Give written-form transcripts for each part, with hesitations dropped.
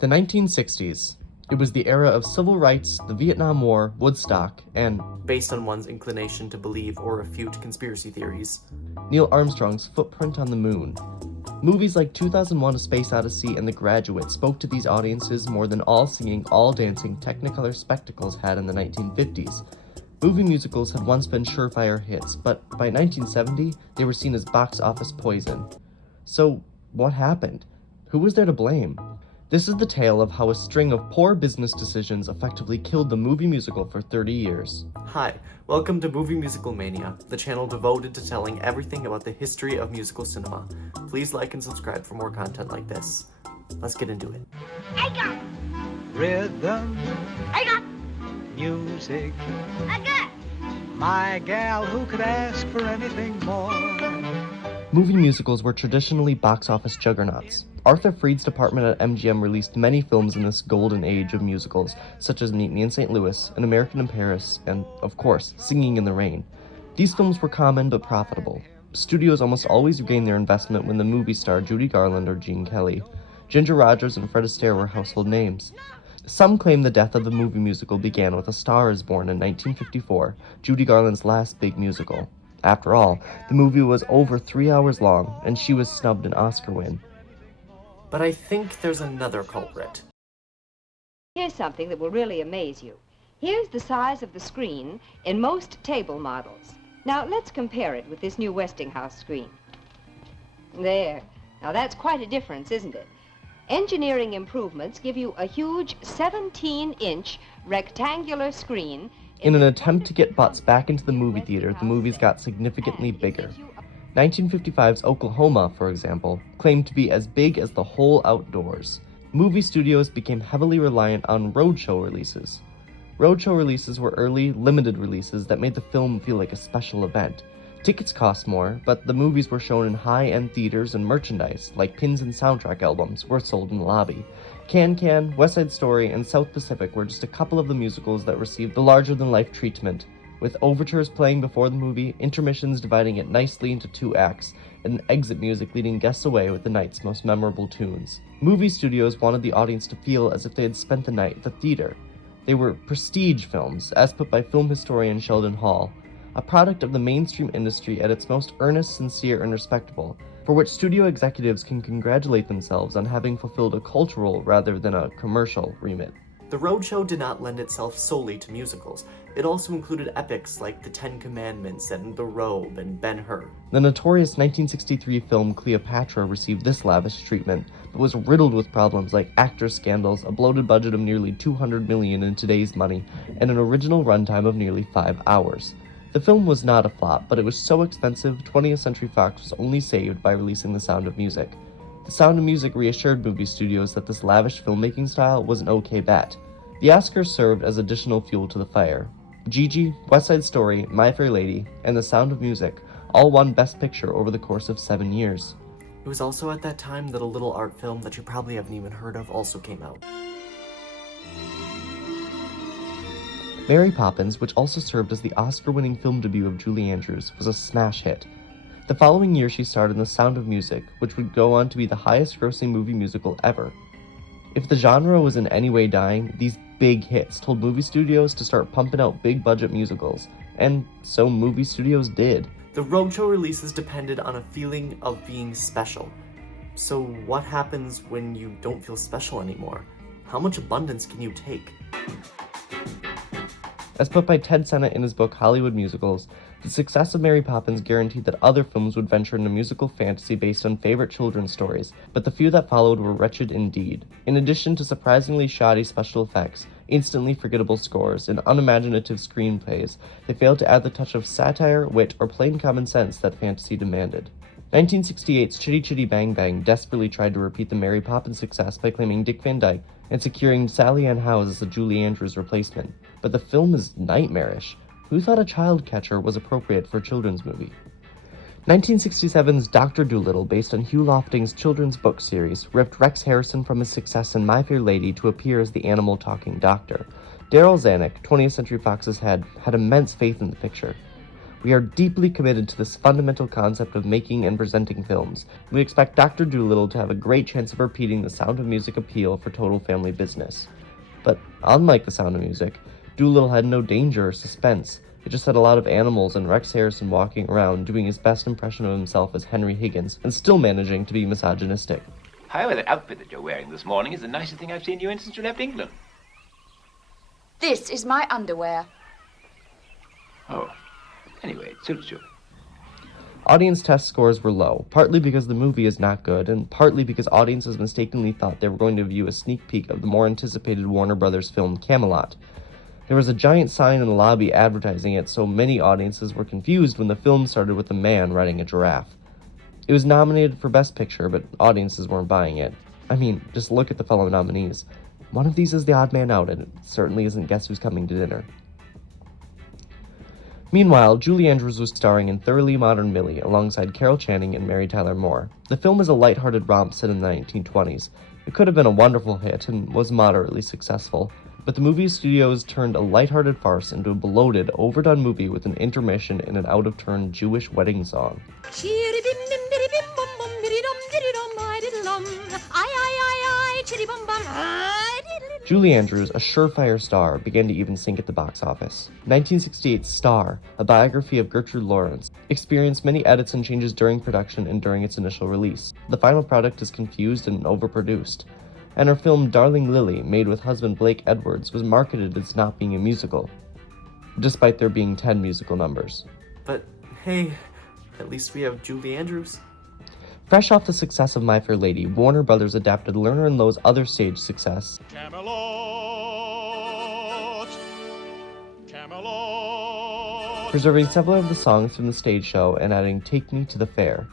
The 1960s. It was the era of civil rights, the Vietnam War, Woodstock, and, based on one's inclination to believe or refute conspiracy theories, Neil Armstrong's footprint on the moon. Movies like 2001: A Space Odyssey and The Graduate spoke to these audiences more than all singing, all dancing Technicolor spectacles had in the 1950s. Movie musicals had once been surefire hits, but by 1970, they were seen as box office poison. So, what happened? Who was there to blame? This is the tale of how a string of poor business decisions effectively killed the movie musical for 30 years. Hi, welcome to Movie Musical Mania, the channel devoted to telling everything about the history of musical cinema. Please like and subscribe for more content like this. Let's get into it. I got Rhythm, I got music, I got my gal, who could ask for anything more? Movie musicals were traditionally box office juggernauts. Arthur Freed's department at MGM released many films in this golden age of musicals, such as Meet Me in St. Louis, An American in Paris, and, of course, Singing in the Rain. These films were common but profitable. Studios almost always regained their investment when the movie starred Judy Garland or Gene Kelly. Ginger Rogers and Fred Astaire were household names. Some claim the death of the movie musical began with A Star is Born in 1954, Judy Garland's last big musical. After all, the movie was over 3 hours long, and she was snubbed an Oscar win. But I think there's another culprit. Here's something that will really amaze you. Here's the size of the screen in most table models. Now, let's compare it with this new Westinghouse screen. There. Now, that's quite a difference, isn't it? Engineering improvements give you a huge 17-inch rectangular screen. In an attempt to get butts back into the movie theater, the movies got significantly bigger. 1955's Oklahoma, for example, claimed to be as big as the whole outdoors. Movie studios became heavily reliant on roadshow releases. Roadshow releases were early, limited releases that made the film feel like a special event. Tickets cost more, but the movies were shown in high-end theaters, and merchandise, like pins and soundtrack albums, were sold in the lobby. Can-Can, West Side Story, and South Pacific were just a couple of the musicals that received the larger-than-life treatment, with overtures playing before the movie, intermissions dividing it nicely into 2 acts, and exit music leading guests away with the night's most memorable tunes. Movie studios wanted the audience to feel as if they had spent the night at the theater. They were prestige films, as put by film historian Sheldon Hall, a product of the mainstream industry at its most earnest, sincere, and respectable, for which studio executives can congratulate themselves on having fulfilled a cultural rather than a commercial remit. The roadshow did not lend itself solely to musicals. It also included epics like The Ten Commandments and The Robe and Ben-Hur. The notorious 1963 film Cleopatra received this lavish treatment, but was riddled with problems like actor scandals, a bloated budget of nearly $200 million in today's money, and an original runtime of nearly 5 hours. The film was not a flop, but it was so expensive, 20th Century Fox was only saved by releasing The Sound of Music. The Sound of Music reassured movie studios that this lavish filmmaking style was an okay bet. The Oscars served as additional fuel to the fire. Gigi, West Side Story, My Fair Lady, and The Sound of Music all won Best Picture over the course of 7 years. It was also at that time that a little art film that you probably haven't even heard of also came out. Mary Poppins, which also served as the Oscar-winning film debut of Julie Andrews, was a smash hit. The following year she starred in The Sound of Music, which would go on to be the highest-grossing movie musical ever. If the genre was in any way dying, these big hits told movie studios to start pumping out big-budget musicals, and so movie studios did. The roadshow releases depended on a feeling of being special. So what happens when you don't feel special anymore? How much abundance can you take? As put by Ted Sennett in his book Hollywood Musicals, the success of Mary Poppins guaranteed that other films would venture into musical fantasy based on favorite children's stories, but the few that followed were wretched indeed. In addition to surprisingly shoddy special effects, instantly forgettable scores, and unimaginative screenplays, they failed to add the touch of satire, wit, or plain common sense that fantasy demanded. 1968's Chitty Chitty Bang Bang desperately tried to repeat the Mary Poppins success by claiming Dick Van Dyke and securing Sally Ann Howes as a Julie Andrews replacement. But the film is nightmarish. Who thought a child catcher was appropriate for a children's movie? 1967's Dr. Dolittle, based on Hugh Lofting's children's book series, ripped Rex Harrison from his success in My Fair Lady to appear as the animal talking doctor. Daryl Zanuck, 20th Century Fox's head, had immense faith in the picture. We are deeply committed to this fundamental concept of making and presenting films. We expect Dr. Dolittle to have a great chance of repeating the Sound of Music appeal for total family business. But unlike the Sound of Music, Dolittle had no danger or suspense. It just had a lot of animals and Rex Harrison walking around doing his best impression of himself as Henry Higgins and still managing to be misogynistic. However, that outfit that you're wearing this morning is the nicest thing I've seen you in since you left England. This is my underwear. Oh. Anyway, it suits you. Audience test scores were low, partly because the movie is not good, and partly because audiences mistakenly thought they were going to view a sneak peek of the more anticipated Warner Brothers film Camelot. There was a giant sign in the lobby advertising it, so many audiences were confused when the film started with a man riding a giraffe. It was nominated for Best Picture, but audiences weren't buying it. I mean, just look at the fellow nominees. One of these is the odd man out, and it certainly isn't Guess Who's Coming to Dinner. Meanwhile, Julie Andrews was starring in Thoroughly Modern Millie alongside Carol Channing and Mary Tyler Moore. The film is a lighthearted romp set in the 1920s. It could have been a wonderful hit and was moderately successful, but the movie studios turned a lighthearted farce into a bloated, overdone movie with an intermission and an out-of-turn Jewish wedding song. Julie Andrews, a surefire star, began to even sink at the box office. 1968's Star, a biography of Gertrude Lawrence, experienced many edits and changes during production and during its initial release. The final product is confused and overproduced. And her film Darling Lily, made with husband Blake Edwards, was marketed as not being a musical, despite there being 10 musical numbers. But hey, at least we have Julie Andrews. Fresh off the success of My Fair Lady, Warner Brothers adapted Lerner and Lowe's other stage success, Camelot, Camelot. preserving several of the songs from the stage show and adding Take Me to the Fair.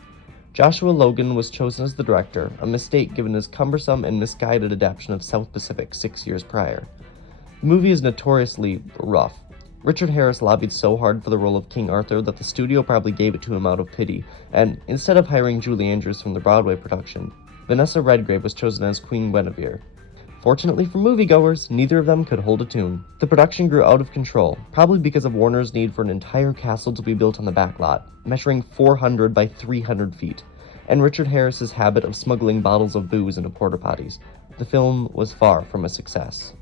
Joshua Logan was chosen as the director, a mistake given his cumbersome and misguided adaptation of South Pacific 6 years prior. The movie is notoriously rough. Richard Harris lobbied so hard for the role of King Arthur that the studio probably gave it to him out of pity, and instead of hiring Julie Andrews from the Broadway production, Vanessa Redgrave was chosen as Queen Guinevere. Fortunately for moviegoers, neither of them could hold a tune. The production grew out of control, probably because of Warner's need for an entire castle to be built on the back lot, measuring 400 by 300 feet, and Richard Harris's habit of smuggling bottles of booze into porta potties. The film was far from a success.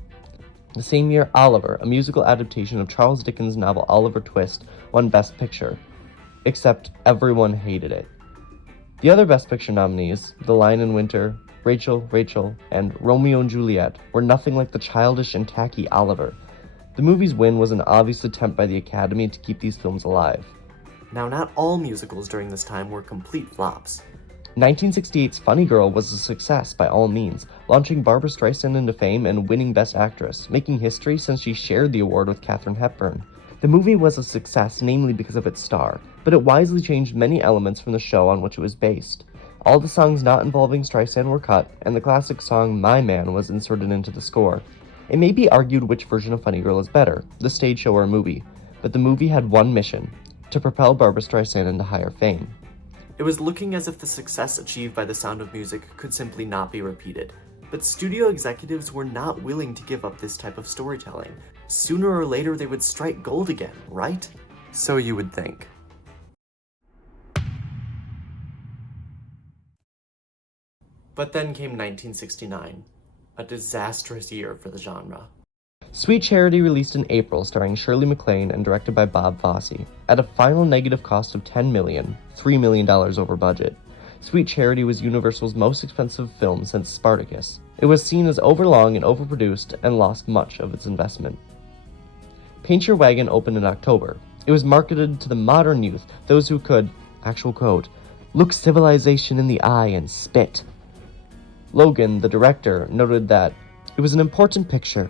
The same year, Oliver, a musical adaptation of Charles Dickens' novel Oliver Twist, won Best Picture, except everyone hated it. The other Best Picture nominees, The Lion in Winter, Rachel, and Romeo and Juliet, were nothing like the childish and tacky Oliver. The movie's win was an obvious attempt by the Academy to keep these films alive. Now, not all musicals during this time were complete flops. 1968's Funny Girl was a success by all means, launching Barbra Streisand into fame and winning Best Actress, making history since she shared the award with Katharine Hepburn. The movie was a success namely because of its star, but it wisely changed many elements from the show on which it was based. All the songs not involving Streisand were cut, and the classic song My Man was inserted into the score. It may be argued which version of Funny Girl is better, the stage show or movie, but the movie had one mission: to propel Barbra Streisand into higher fame. It was looking as if the success achieved by The Sound of Music could simply not be repeated. But studio executives were not willing to give up this type of storytelling. Sooner or later they would strike gold again, right? So you would think. But then came 1969, a disastrous year for the genre. Sweet Charity released in April, starring Shirley MacLaine and directed by Bob Fosse. At a final negative cost of $10 million, $3 million over budget, Sweet Charity was Universal's most expensive film since Spartacus. It was seen as overlong and overproduced and lost much of its investment. Paint Your Wagon opened in October. It was marketed to the modern youth, those who could, actual quote, look civilization in the eye and spit. Logan, the director, noted that it was an important picture,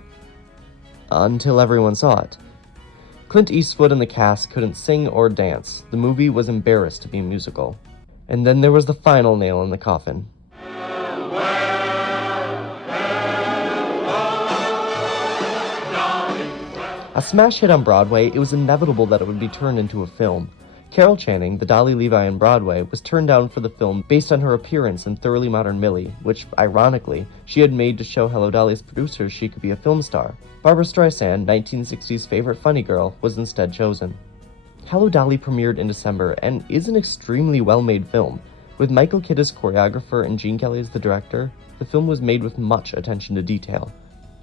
until everyone saw it. Clint Eastwood and the cast couldn't sing or dance. The movie was embarrassed to be a musical. And then there was the final nail in the coffin. A smash hit on Broadway, it was inevitable that it would be turned into a film. Carol Channing, the Dolly Levi on Broadway, was turned down for the film based on her appearance in Thoroughly Modern Millie, which, ironically, she had made to show Hello Dolly's producers she could be a film star. Barbra Streisand, 1960's favorite funny girl, was instead chosen. Hello Dolly premiered in December and is an extremely well-made film. With Michael Kidd as choreographer and Gene Kelly as the director, the film was made with much attention to detail.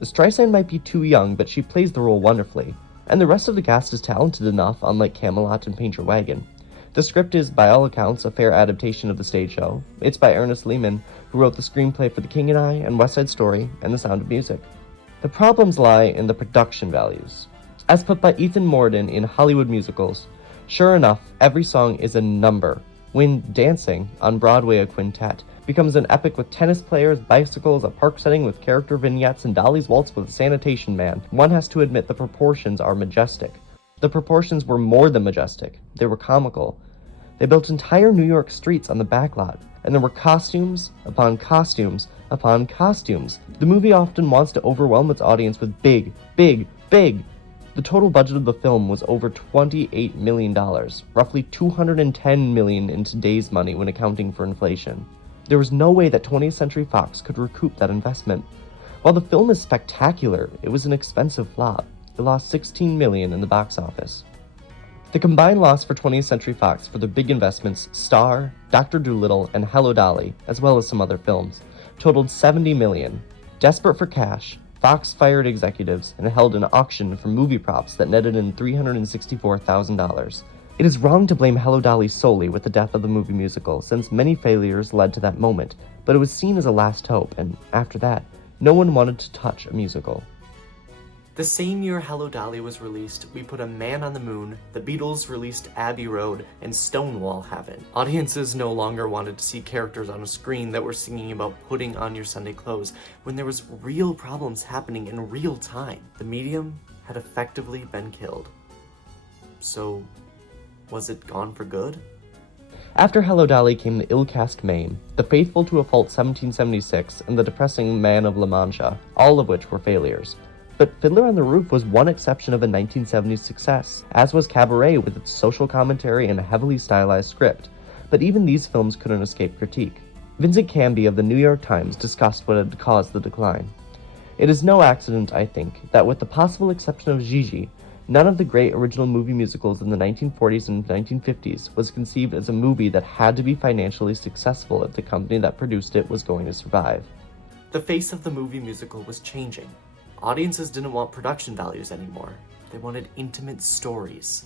Streisand might be too young, but she plays the role wonderfully, and the rest of the cast is talented enough, unlike Camelot and Paint Your Wagon. The script is, by all accounts, a fair adaptation of the stage show. It's by Ernest Lehman, who wrote the screenplay for The King and I and West Side Story and The Sound of Music. The problems lie in the production values. As put by Ethan Mordden in Hollywood Musicals, sure enough, every song is a number. When Dancing, on Broadway a quintet, becomes an epic with tennis players, bicycles, a park setting with character vignettes, and Dolly's waltz with a sanitation man, one has to admit the proportions are majestic. The proportions were more than majestic. They were comical. They built entire New York streets on the backlot, and there were costumes upon costumes upon costumes. The movie often wants to overwhelm its audience with big, big, big. The total budget of the film was over $28 million, roughly $210 million in today's money when accounting for inflation. There was no way that 20th Century Fox could recoup that investment. While the film is spectacular, it was an expensive flop. It lost $16 million in the box office. The combined loss for 20th Century Fox for their big investments, Star, Dr. Dolittle, and Hello Dolly, as well as some other films, totaled $70 million. Desperate for cash, Fox fired executives and held an auction for movie props that netted in $364,000. It is wrong to blame Hello Dolly solely with the death of the movie musical, since many failures led to that moment, but it was seen as a last hope, and after that, no one wanted to touch a musical. The same year Hello Dolly was released, We Put a Man on the Moon, the Beatles released Abbey Road, and Stonewall Heaven. Audiences no longer wanted to see characters on a screen that were singing about putting on your Sunday clothes when there was real problems happening in real time. The medium had effectively been killed. So, was it gone for good? After Hello Dolly came The Ill-Cast Maine, The Faithful to a Fault 1776, and The Depressing Man of La Mancha, all of which were failures. But Fiddler on the Roof was one exception of a 1970s success, as was Cabaret with its social commentary and a heavily stylized script. But even these films couldn't escape critique. Vincent Canby of the New York Times discussed what had caused the decline. It is no accident, I think, that with the possible exception of Gigi, none of the great original movie musicals in the 1940s and 1950s was conceived as a movie that had to be financially successful if the company that produced it was going to survive. The face of the movie musical was changing. Audiences didn't want production values anymore. They wanted intimate stories.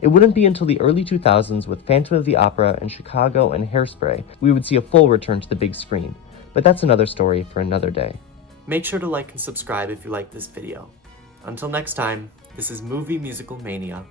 It wouldn't be until the early 2000s with Phantom of the Opera and Chicago and Hairspray we would see a full return to the big screen. But that's another story for another day. Make sure to like and subscribe if you like this video. Until next time, this is Movie Musical Mania.